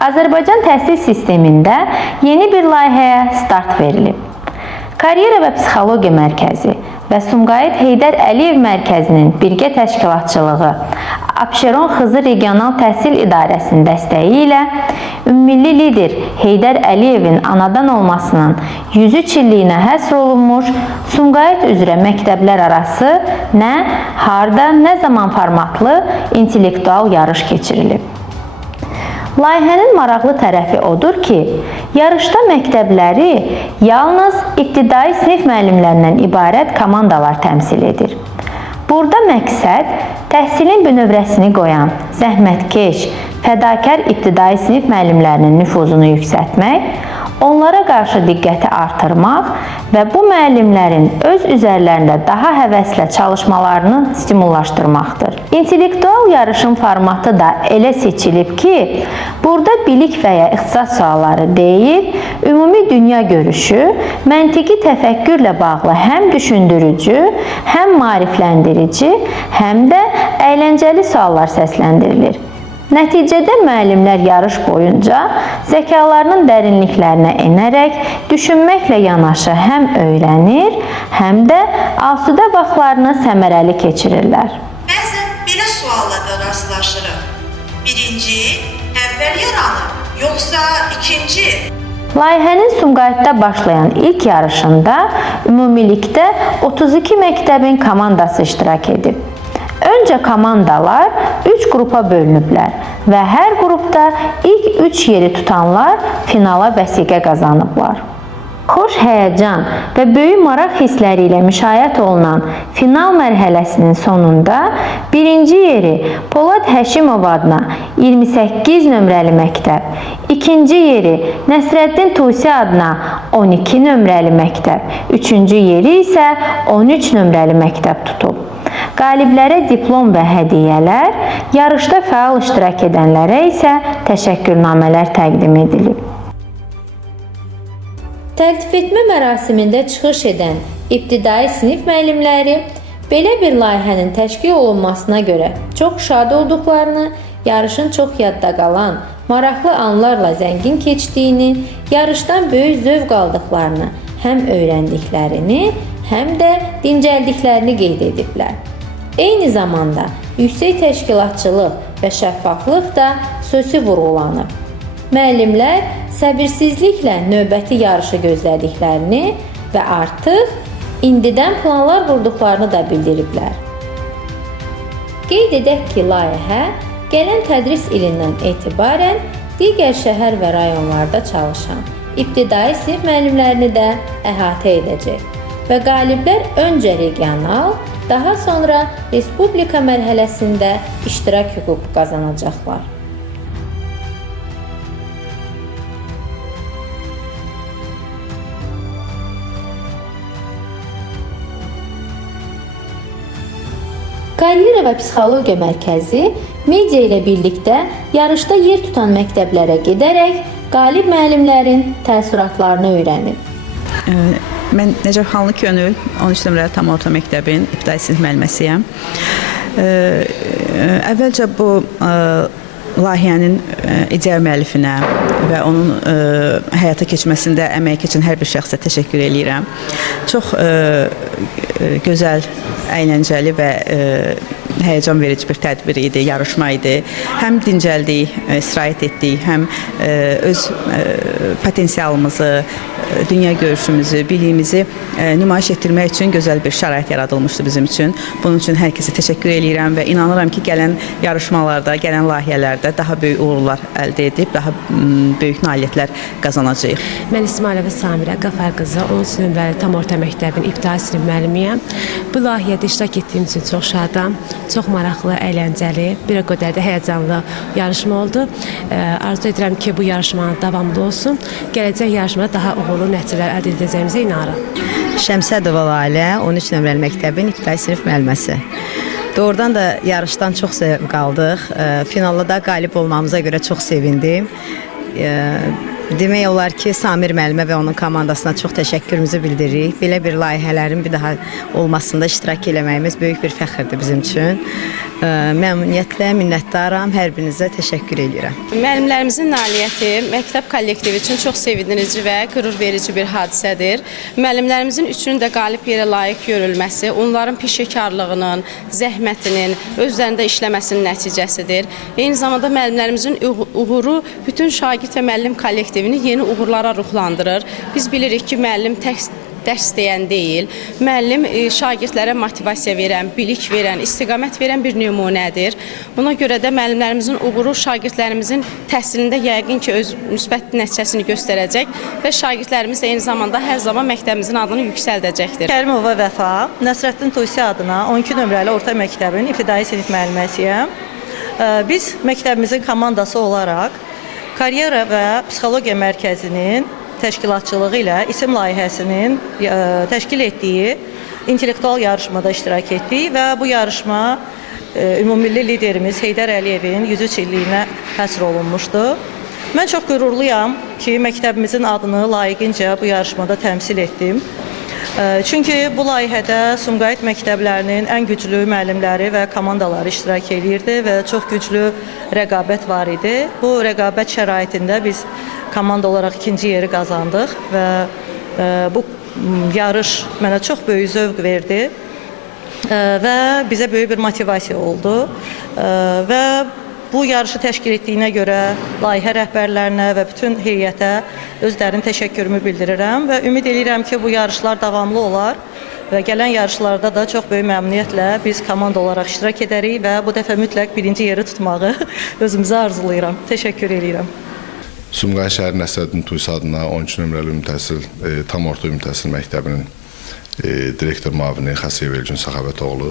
Azərbaycan təhsil sistemində yeni bir layihəyə start verilib. Karyera və Psixologiya Mərkəzi və Sumqayıt Heydər Əliyev Mərkəzinin birgə təşkilatçılığı, Abşeron Xızı Regional Təhsil İdarəsinin dəstəyi ilə ümummilli lider Heydər Əliyevin anadan olmasının 103 illiyinə həsr olunmuş Sumqayıt üzrə məktəblər arası nə, harda, nə zaman formatlı intellektual yarış keçirilib. Layihənin maraqlı tərəfi odur ki, yarışda məktəbləri yalnız ibtidai sinif müəllimlərindən ibarət komandalar təmsil edir. Burada məqsəd təhsilin bünövrəsini qoyan, zəhmətkeş, fədakar ibtidai sinif müəllimlərinin nüfuzunu yüksəltmək, onlara qarşı diqqəti artırmaq və bu müəllimlərin öz üzərlərində daha həvəslə çalışmalarını stimullaşdırmaqdır. İntellektual yarışın formatı da elə seçilib ki, burada bilik və ya ixtisas sualları deyil, ümumi dünya görüşü, məntiqi təfəkkürlə bağlı həm düşündürücü, həm maarifləndirici, həm də əyləncəli suallar səsləndirilir. Nəticədə müəllimlər yarış boyunca zəkalarının dərinliklərinə enərək düşünməklə yanaşı həm öyrənir, həm də asudə vaxtlarını səmərəli keçirirlər. Bəzən belə suallarla rastlaşırıq. Birinci, əvvəl yaranır, yoxsa ikinci? Layihənin Sumqayıtda başlayan ilk yarışında ümumilikdə 32 məktəbin komandası iştirak edib. Öncə komandalar 3 qrupa bölünüblər və hər qrupda ilk 3 yeri tutanlar finala vəsiqə qazanıblar. Xoş həyəcan və böyük maraq hissləri ilə müşayiət olunan final mərhələsinin sonunda birinci yeri Polad Həşimov adına 28 nömrəli məktəb, ikinci yeri Nəsrəddin Tusi adına 12 nömrəli məktəb, üçüncü yeri isə 13 nömrəli məktəb tutub. Qaliblərə diplom və hədiyyələr, yarışda fəal iştirak edənlərə isə təşəkkürnamələr təqdim edilib. Təltif etmə mərasimində çıxış edən ibtidai sinif müəllimləri belə bir layihənin təşkil olunmasına görə çox şad olduqlarını, yarışın çox yadda qalan, maraqlı anlarla zəngin keçdiyini, yarışdan böyük zövq aldıqlarını, həm öyrəndiklərini, həm də dincəldiklərini qeyd ediblər. Eyni zamanda yüksək təşkilatçılıq və şəffaflıq da xüsusi vurğulanıb. Müəllimlər səbirsizliklə növbəti yarışı gözlədiklərini və artıq indidən planlar qurduqlarını da bildiriblər. Qeyd edək ki, layihə gələn tədris ilindən etibarən digər şəhər və rayonlarda çalışan ibtidai sinif müəllimlərini də əhatə edəcək və qaliblər öncə regional, daha sonra respublika mərhələsində iştirak hüququ qazanacaqlar. Karyera və Psixologiya Mərkəzi media ilə birlikdə yarışda yer tutan məktəblərə gedərək qalib müəllimlərin təəssüratlarını öyrənib. Mən Nəcəf Xanlı Könül 13 nömrəli tam orta məktəbin ibtidai sinif müəlliməsiyəm. Əvvəlcə bu layihənin ideya müəllifinə və onun həyata keçməsində əmək keçən hər bir şəxsə təşəkkür edirəm. Çox gözəl, əyləncəli və həyəcan verici bir tədbir idi, yarışma idi. Həm dincəldik, istirahət etdik, həm öz potensialımızı, dünya görüşümüzü, biliyimizi nümayiş etdirmək üçün gözəl bir şərait yaradılmışdı bizim üçün. Bunun üçün hər kəsə təşəkkür edirəm və inanıram ki, gələn yarışmalarda, gələn layihələrdə daha böyük uğurlar əldə edib, daha böyük nailiyyətlər qazanacağıq. Mən İsmailova Samirə Qafar qızı, 13 nömrəli tam orta məktəbin ibtidai sinif müəllimiyəm. Bu layihədə iştirak etdiyim üçün çox şadam. Çox maraqlı, əyləncəli, bir o qədər də həyəcanlı yarışma oldu. Arzu edirəm ki, bu yarışmanın davamlı olsun. Gələcək yarışmada daha uğurlu nəticələr əldə edəcəyimizə inanırım. Şəmsədova Lalə, 13 nömrəli məktəbin ibtidai sinif müəlliməsi. Doğrudan da yarışdan çox zövq aldıq. Finalda da qalib olmamıza görə çox sevindim. Demək olar ki, Samir müəllimə və onun komandasına çox təşəkkürümüzü bildiririk. Belə bir layihələrin bir daha olmasında iştirak eləməyimiz böyük bir fəxrdir bizim üçün. Məmnuniyyətlə, minnətdaram. Hər birinizə təşəkkür edirəm. Müəllimlərimizin nailiyyəti məktəb kollektivi üçün çox sevindirici və qürur verici bir hadisədir. Müəllimlərimizin üçünün də qalib yerə layiq görülməsi, onların peşəkarlığının, zəhmətinin, özlərində işləməsinin nəticəsidir. Eyni zamanda müəllimlərimizin uğuru bütün şagird və müəllim kollektivini yeni uğurlara ruhlandırır. Biz bilirik ki, müəllim dərs deyən deyil, müəllim şagirdlərə motivasiya verən, bilik verən, istiqamət verən bir nümunədir. Buna görə də müəllimlərimizin uğuru şagirdlərimizin təhsilində yəqin ki, öz müsbət nəticəsini göstərəcək və şagirdlərimiz eyni zamanda hər zaman məktəbimizin adını yüksəldəcəkdir. Kərimova Vəfa, Nəsrəddin Tusi adına 12 nömrəli orta məktəbin ibtidai sinif müəlliməsiyəm. Biz məktəbimizin komandası olaraq Karyera və Psixologiya Mərkəzinin təşkilatçılığı ilə isim layihəsinin təşkil etdiyi intellektual yarışmada iştirak etdik və bu yarışma ümummilli liderimiz Heydər Əliyevin 103 illiyinə həsr olunmuşdu. Mən çox qürurluyam ki, məktəbimizin adını layiqincə bu yarışmada təmsil etdim. Çünki bu layihədə Sumqayıt məktəblərinin ən güclü müəllimləri və komandaları iştirak edirdi və çox güclü rəqabət var idi. Bu rəqabət şəraitində biz komanda olaraq ikinci yeri qazandıq və bu yarış mənə çox böyük zövq verdi və bizə böyük bir motivasiya oldu və bu yarışı təşkil etdiyinə görə layihə rəhbərlərinə və bütün heyətə öz dərin təşəkkürümü bildirirəm və ümid edirəm ki, bu yarışlar davamlı olar və gələn yarışlarda da çox böyük məmnuniyyətlə biz komanda olaraq iştirak edərik və bu dəfə mütləq birinci yeri tutmağı özümüzə arzulayıram. Təşəkkür edirəm. Sumqayıt şəhər Nəsrəddin Tusi adına 13 nömrəli tam orta ümumi təhsil məktəbinin direktor müavini Xəsiyev Elgün Səxavətoğlu.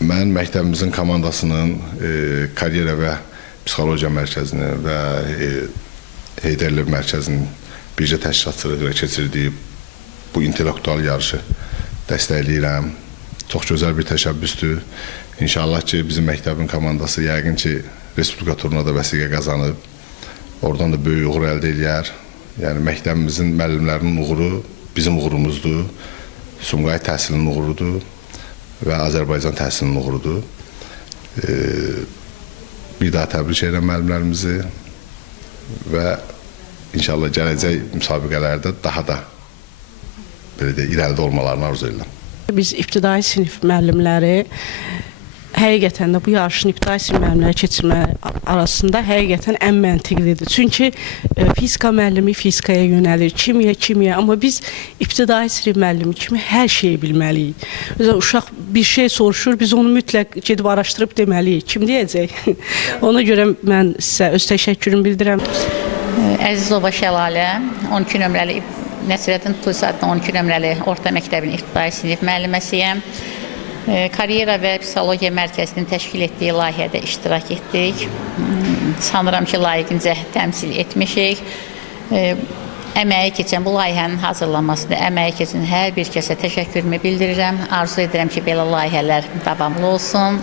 Mən məktəbimizin komandasının Karyera və Psixologiya Mərkəzinin və Heydər Əliyev Mərkəzinin bircə təşkilatçılığı ilə keçirdiyi bu intellektual yarışı dəstəkləyirəm. Çox gözəl bir təşəbbüsdür. İnşallah ki, bizim məktəbin komandası yəqin ki, Respublika turuna da vəsiqə qazanıb, oradan da böyük uğur əldə eləyər. Yəni, məktəbimizin müəllimlərinin uğuru bizim uğurumuzdur, Sumqayıt təhsilinin uğurudur və Azərbaycan təhsilinin uğurudur. Bir daha təbrik edirəm müəllimlərimizi və inşallah gələcək müsabiqələrdə daha da irəlidə olmalarını arzu edirəm. Biz ibtidai sinif müəllimləri həqiqətən də bu yarışın ibtidai sinif müəllimləri keçirmək arasında həqiqətən ən məntiqlidir. Çünki fizika müəllimi fizikaya yönəlir, kimya, amma biz ibtidai sinif müəllimi kimi hər şeyi bilməliyik. Məsələn, uşaq bir şey soruşur, biz onu mütləq gedib araşdırıb deməliyik. Kim deyəcək? Ona görə mən sizə öz təşəkkürümü bildirəm. Əzizova Şəlalə, 12 nömrəli Nəsrəddin Tusi adına 12 nömrəli orta məktəbin ibtidai sinif müəlliməsiyəm. Karyera və Psixologiya Mərkəzinin təşkil etdiyi layihədə iştirak etdik. Sanıram ki, layiqincə təmsil etmişik. Əməyi keçən bu layihənin hazırlanmasında əməyi keçən hər bir kəsə təşəkkürümü bildirirəm. Arzu edirəm ki, belə layihələr davamlı olsun.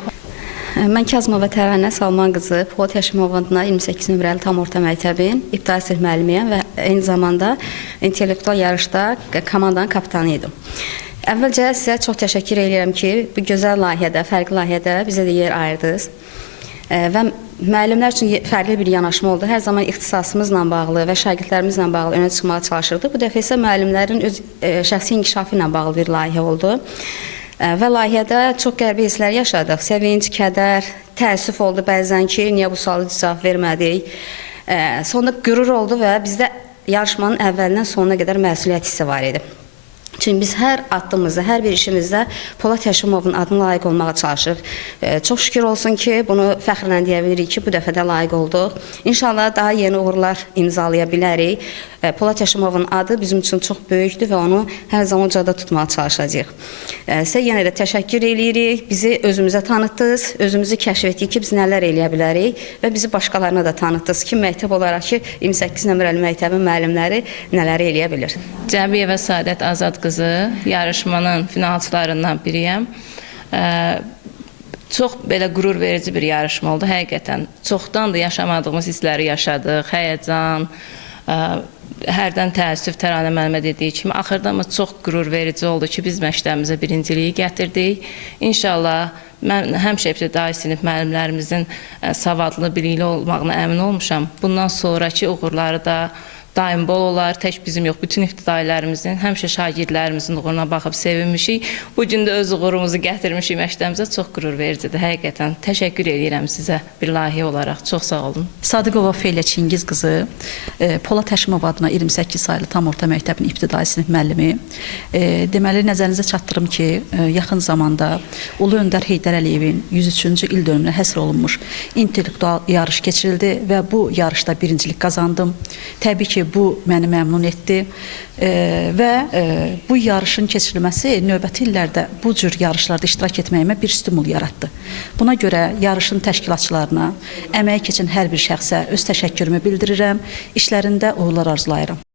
Mən Kazımova Tərənnə Salman qızı, Polad Həşimov adına 28 nömrəli tam orta məktəbin ibtidai sinif müəllimiyəm və eyni zamanda intellektual yarışda komandanın kapitanı idim. Əvvəlcə sizə çox təşəkkür edirəm ki, bu gözəl layihədə, fərqli layihədə bizə də yer ayırdınız və müəllimlər üçün fərqli bir yanaşma oldu. Hər zaman ixtisasımızla bağlı və şagirdlərimizlə bağlı önə çıxmağa çalışırdıq. Bu dəfə isə müəllimlərin öz şəxsi inkişafı ilə bağlı bir layihə oldu. Və layihədə çox qəribə hisslər yaşadıq. Sevinç, kədər, təəssüf oldu bəzən ki, niyə bu sualı cavab vermədik. Sonra qürur oldu və bizdə yarışmanın əvvəlindən sonuna qədər məsuliyyət hissi var idi. Çünki biz hər addımımızda, hər bir işimizdə Polad Həşimovun adına layiq olmağa çalışırıq. Çox şükür olsun ki, bunu fəxrlə deyə bilirik ki, bu dəfə də layiq olduq. İnşallah daha yeni uğurlar imzalaya bilərik. Polad Həşimovun adı bizim üçün çox böyükdür və onu hər zaman ucada tutmağa çalışacağıq. Sizə yenə də təşəkkür edirik. Bizi özümüzə tanıtdınız, özümüzü kəşf etdik ki, biz nələr eləyə bilərik və bizi başqalarına da tanıtdınız ki, məktəb olaraq ki, 28 nömrəli məktəbin müəllimləri nələr eləyə bilir. Cəbiyevə Səadət Azad qızı, yarışmanın finalçılarından biriyəm. Çox belə qürur verici bir yarışma oldu, həqiqətən. Çoxdan da yaşamadığımız hissləri yaşadıq, həyəcan, hərdən təəssüf Təranə müəllimə dediyi kimi, axırda amma çox qürur verici oldu ki, biz məktəbimizə birinciliyi gətirdik. İnşallah mən həmişə ibtidai sinif müəllimlərimizin savadlı, bilikli olmağına əmin olmuşam. Bundan sonraki uğurları da daim bol olar. Tək bizim yox, bütün ibtidailərimizin, həmişə şagirdlərimizin uğuruna baxıb sevinmişik. Bu gün də öz uğurumuzu gətirmişik məktəbimizə. Çox qürur vericidir, həqiqətən. Təşəkkür edirəm sizə bir layihə olaraq. Çox sağ olun. Sadiqova Feylə Çingiz qızı, Polad Həşimov adına 28 saylı tam orta məktəbin ibtidai sinif müəllimi. Deməli, nəzərinizə çatdırım ki, yaxın zamanda Ulu Öndər Heydər Əliyevin 103-cü il dönümünə həsr olunmuş intellektual yarış keçirildi və bu yarışda birincilik qazandım. Təbii ki, bu məni məmnun etdi və bu yarışın keçirilməsi növbəti illərdə bu cür yarışlarda iştirak etməyimə bir stimul yaratdı. Buna görə yarışın təşkilatçılarına, əməyi keçən hər bir şəxsə öz təşəkkürümü bildirirəm, işlərində uğurlar arzulayıram.